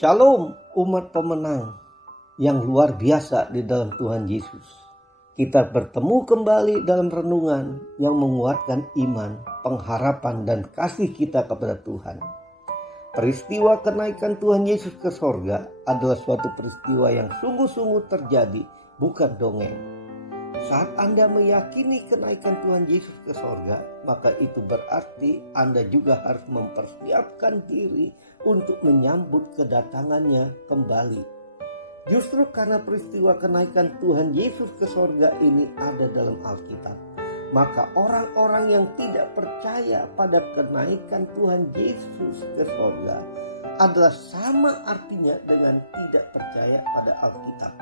Shalom umat pemenang yang luar biasa di dalam Tuhan Yesus. Kita bertemu kembali dalam renungan yang menguatkan iman, pengharapan dan kasih kita kepada Tuhan. Peristiwa kenaikan Tuhan Yesus ke sorga adalah suatu peristiwa yang sungguh-sungguh terjadi, bukan dongeng. Saat Anda meyakini kenaikan Tuhan Yesus ke sorga, maka itu berarti Anda juga harus mempersiapkan diri untuk menyambut kedatangannya kembali. Justru karena peristiwa kenaikan Tuhan Yesus ke sorga ini ada dalam Alkitab, maka orang-orang yang tidak percaya pada kenaikan Tuhan Yesus ke sorga adalah sama artinya dengan tidak percaya pada Alkitab.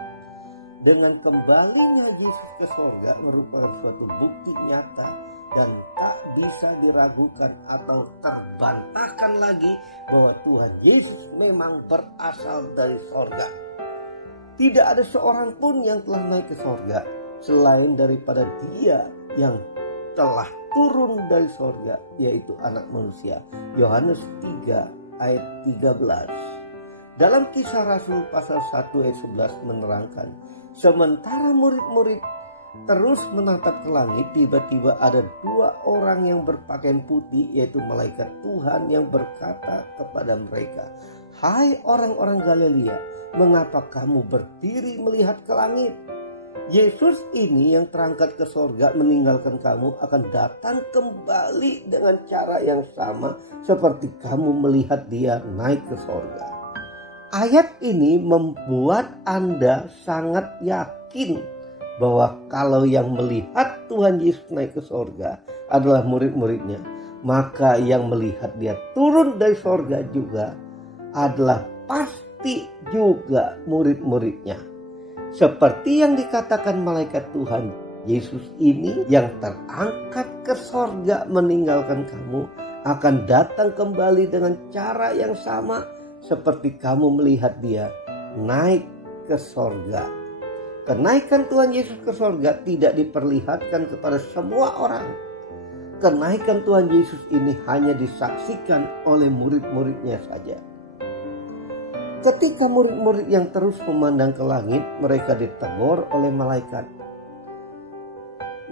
Dengan kembalinya Yesus ke sorga merupakan suatu bukti nyata dan tak bisa diragukan atau terbantahkan lagi bahwa Tuhan Yesus memang berasal dari sorga. Tidak ada seorang pun yang telah naik ke sorga selain daripada Dia yang telah turun dari sorga, yaitu Anak Manusia. Yohanes 3 ayat 13. Dalam Kisah Rasul pasal 1 ayat 11 menerangkan, sementara murid-murid terus menatap ke langit, tiba-tiba ada dua orang yang berpakaian putih, yaitu malaikat Tuhan yang berkata kepada mereka, "Hai orang-orang Galilea, mengapa kamu berdiri melihat ke langit? Yesus ini yang terangkat ke sorga meninggalkan kamu akan datang kembali dengan cara yang sama seperti kamu melihat Dia naik ke sorga." Ayat ini membuat Anda sangat yakin bahwa kalau yang melihat Tuhan Yesus naik ke sorga adalah murid-muridnya, maka yang melihat Dia turun dari sorga juga adalah pasti juga murid-muridnya. Seperti yang dikatakan malaikat Tuhan, Yesus ini yang terangkat ke sorga meninggalkan kamu akan datang kembali dengan cara yang sama seperti kamu melihat Dia naik ke sorga. Kenaikan Tuhan Yesus ke sorga tidak diperlihatkan kepada semua orang. Kenaikan Tuhan Yesus ini hanya disaksikan oleh murid-muridnya saja. Ketika murid-murid yang terus memandang ke langit, mereka ditegur oleh malaikat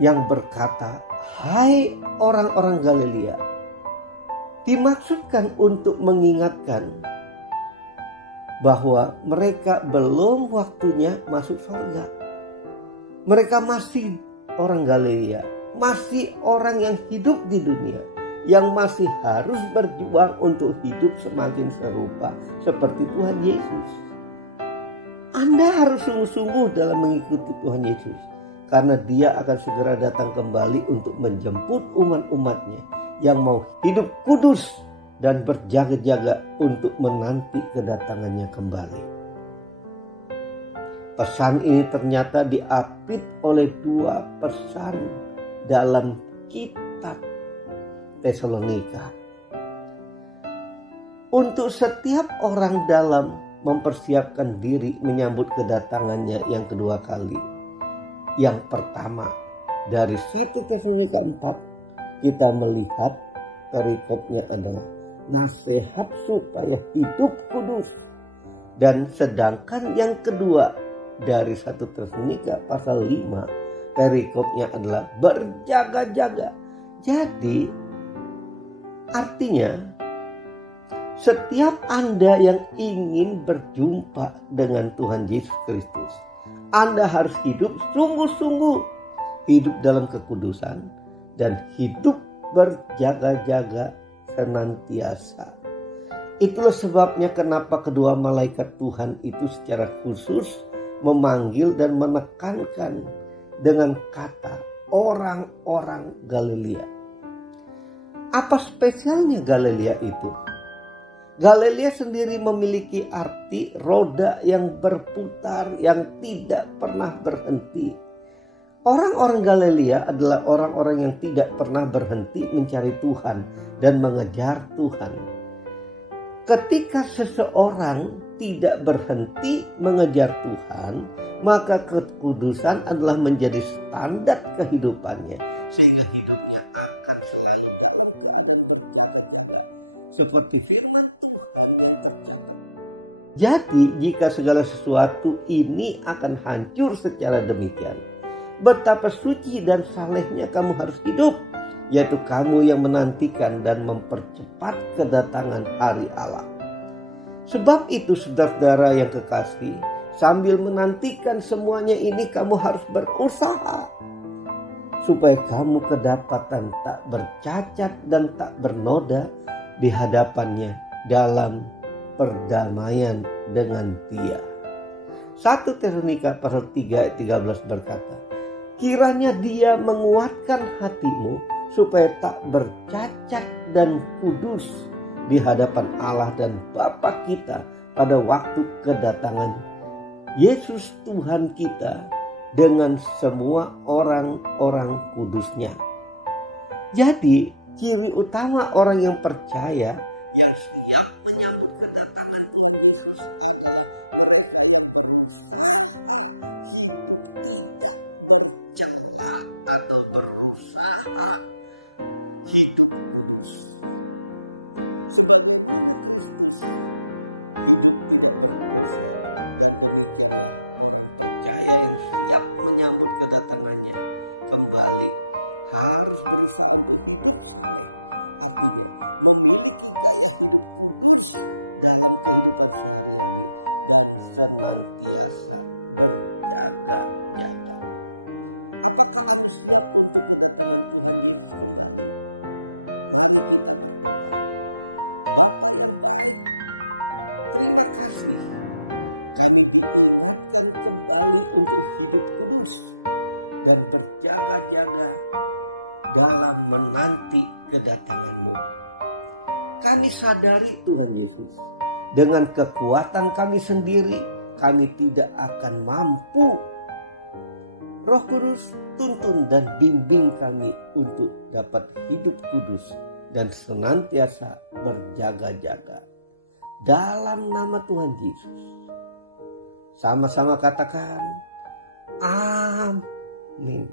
yang berkata, "Hai orang-orang Galilea." Dimaksudkan untuk mengingatkan bahwa mereka belum waktunya masuk surga. Mereka masih orang Galilea, masih orang yang hidup di dunia, yang masih harus berjuang untuk hidup semakin serupa seperti Tuhan Yesus. Anda harus sungguh-sungguh dalam mengikuti Tuhan Yesus, karena Dia akan segera datang kembali untuk menjemput umat-umatnya yang mau hidup kudus dan berjaga-jaga untuk menanti kedatangannya kembali. Pesan ini ternyata diapit oleh dua pesan dalam kitab Tesalonika. Untuk setiap orang dalam mempersiapkan diri menyambut kedatangannya yang kedua kali. Yang pertama, dari situ Tesalonika 4 kita melihat perikopnya adalah nasihat supaya hidup kudus. Dan sedangkan yang kedua dari 1 Tesalonika pasal 5 perikopnya adalah berjaga-jaga. Jadi artinya setiap Anda yang ingin berjumpa dengan Tuhan Yesus Kristus, Anda harus hidup sungguh-sungguh, hidup dalam kekudusan dan hidup berjaga-jaga senantiasa. Itulah sebabnya kenapa kedua malaikat Tuhan itu secara khusus memanggil dan menekankan dengan kata orang-orang Galilea. Apa spesialnya Galilea itu? Galilea sendiri memiliki arti roda yang berputar yang tidak pernah berhenti. Orang-orang Galilea adalah orang-orang yang tidak pernah berhenti mencari Tuhan dan mengejar Tuhan. Ketika seseorang tidak berhenti mengejar Tuhan, maka kekudusan adalah menjadi standar kehidupannya, sehingga hidupnya akan selalu seperti firman Tuhan. Jadi jika segala sesuatu ini akan hancur secara demikian, betapa suci dan salehnya kamu harus hidup, yaitu kamu yang menantikan dan mempercepat kedatangan hari Allah. Sebab itu saudara-saudara yang kekasih, sambil menantikan semuanya ini kamu harus berusaha supaya kamu kedapatan tak bercacat dan tak bernoda di hadapannya dalam perdamaian dengan Dia. 1 Tesalonika pasal 3 ayat 13 berkata, kiranya Dia menguatkan hatimu supaya tak bercacat dan kudus di hadapan Allah dan Bapa kita pada waktu kedatangan Yesus Tuhan kita dengan semua orang-orang kudusnya. Jadi ciri utama orang yang percaya yang siap menyambut kedatangan Yesus cepat atau berusaha hidup. Dan berjaga-jaga dalam menanti kedatanganmu. Kami sadari Tuhan Yesus, dengan kekuatan kami sendiri kami tidak akan mampu. Roh Kudus tuntun dan bimbing kami untuk dapat hidup kudus dan senantiasa berjaga-jaga dalam nama Tuhan Yesus. Sama-sama katakan amin.